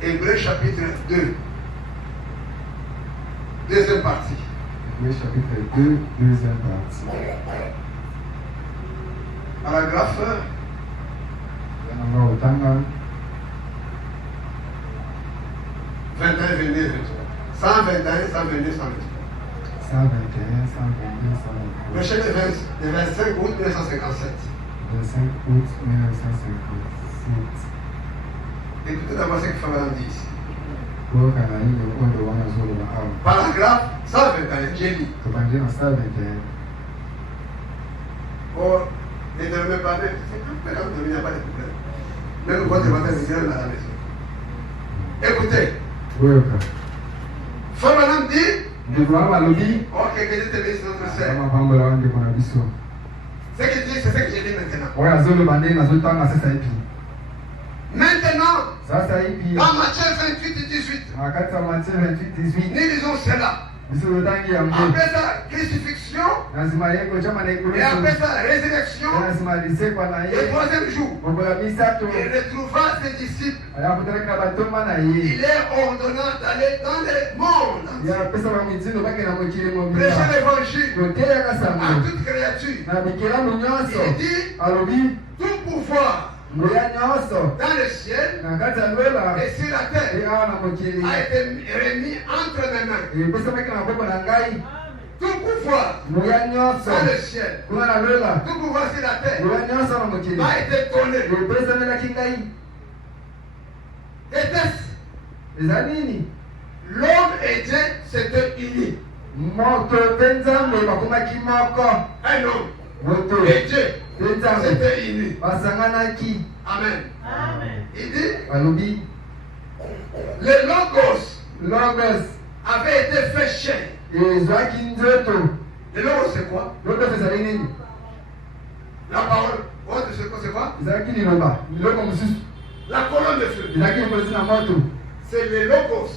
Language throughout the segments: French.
Hébreux chapitre 2. Deuxième partie. Hébreux chapitre 2, deuxième partie. Paragraphe 21, 22, 23. 121, 122, 123. 121, 122, 123. Verset le 25 août 1957. 25 août 1957. Écoutez d'abord ce que Fabien dit ici. Paragraphe Paragraphe 121, j'ai lu. Oh, ne dormez pas, c'est un peu quand il n'y a pas de problème. Même votre matin, vous irez à la maison. Écoutez. Fabien dit. Ok, que Dieu te bénisse notre sœur. Ce qu'il dit, c'est ce que j'ai dit maintenant. Maintenant, dans Matthieu 28 18, nous lisons cela. Après sa crucifixion, et après sa résurrection, le troisième jour, il retrouva ses disciples. Il est ordonnant d'aller dans le monde, prêcher l'évangile à toute créature. Il dit tout pouvoir dans le ciel et sur la terre a été remis entre mes mains. Tout pouvoir dans le ciel, tout pouvoir sur la terre a été donné. Qu'est-ce? L'homme et Dieu s'étaient unis. Un homme et Dieu s'étaient unis. Amen. Il dit le Logos avait été fait chair. Le Logos c'est quoi? La parole. C'est quoi? La colonne de feu. C'est le Logos.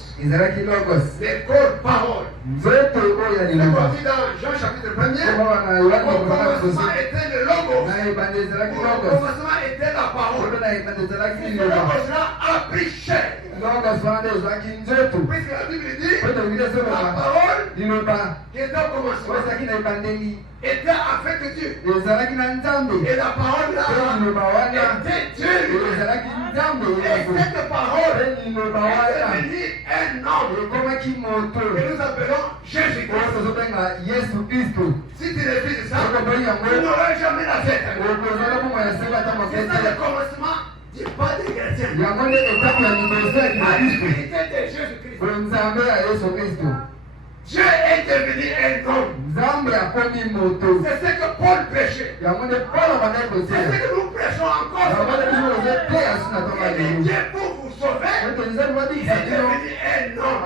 L'école parole. C'est dit dans Jean chapitre 1er. Au commencement était le Logos. Au commencement était la parole. Le Logos là a pris chair. Puisque la Bible dit la parole qui était au commencement était avec Dieu. Et la parole là était Dieu. Et cette parole est devenue un homme que nous appelons Jésus-Christ. Si tu refuses ça, tu n'auras jamais la fête. C'est ça le commencement du pas des chrétiens. La divinité de Jésus-Christ. Dieu est devenu un homme. C'est ce que Paul prêchait. C'est ce que nous prêchons encore. Et Dieu pour vous sauver, il est devenu un homme.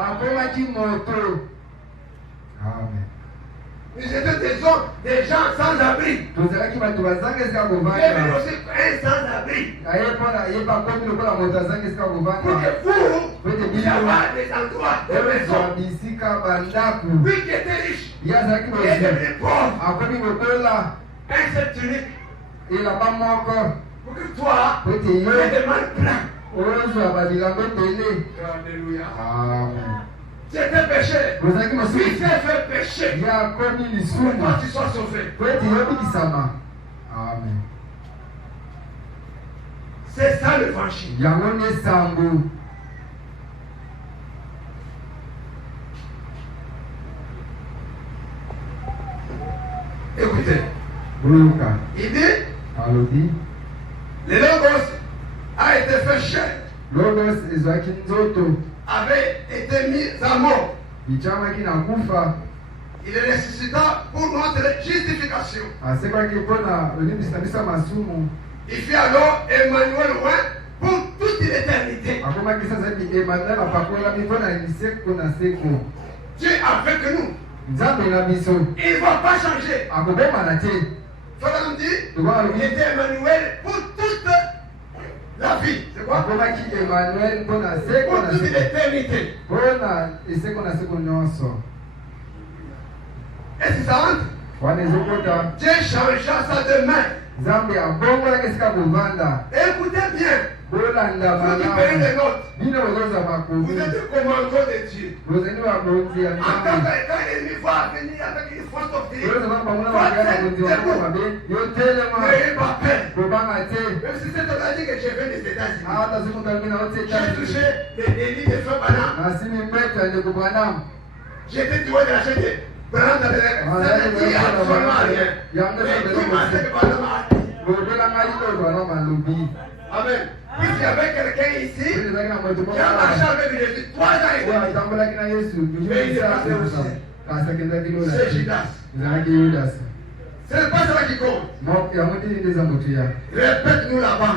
Amen. Nous étions des gens sans abri. Dieu est aussi un sans abri. Pour que vous avoir des endroits de maison. Lui qui était riche, il est devenu pauvre. Un seul tunique. Pour que toi, tu aies des mains pleines. Alléluia. Amen. Tu étais péché. Il s'est fait péché. Pour toi, tu sois sauvé. Amen. C'est ça l'évangile. Écoutez. Il dit le Logos a été fait chair. Avait été mis à mort. Il ressuscita pour notre justification. Il fit alors Emmanuel roi pour toute l'éternité. Dieu est avec nous. Il ne va pas changer. Frère dit, il était Emmanuel pour toute la vie. C'est quoi? Pour toute l'éternité. Est-ce que ça entre? Dieu changea ça de main. Écoutez bien. payez les notes. Vous êtes le commandant de Dieu. En tant que quand l'ennemi va venir avec une fausse doctrine, n'ayez pas peur. Même si c'est aujourd'hui que je viens des États-Unis, j'ai touché les lits de son banane. J'étais du haut de la chaîne de Branham de ça ne dit absolument rien. Mais qui m'a dit que Branham a dit. Amen. Puis il y avait quelqu'un ici qui a marché avec Jésus 3 ans et demi. Mais il est passé aussi. C'est Judas. Ce n'est pas cela qui compte. Répète-nous là-bas.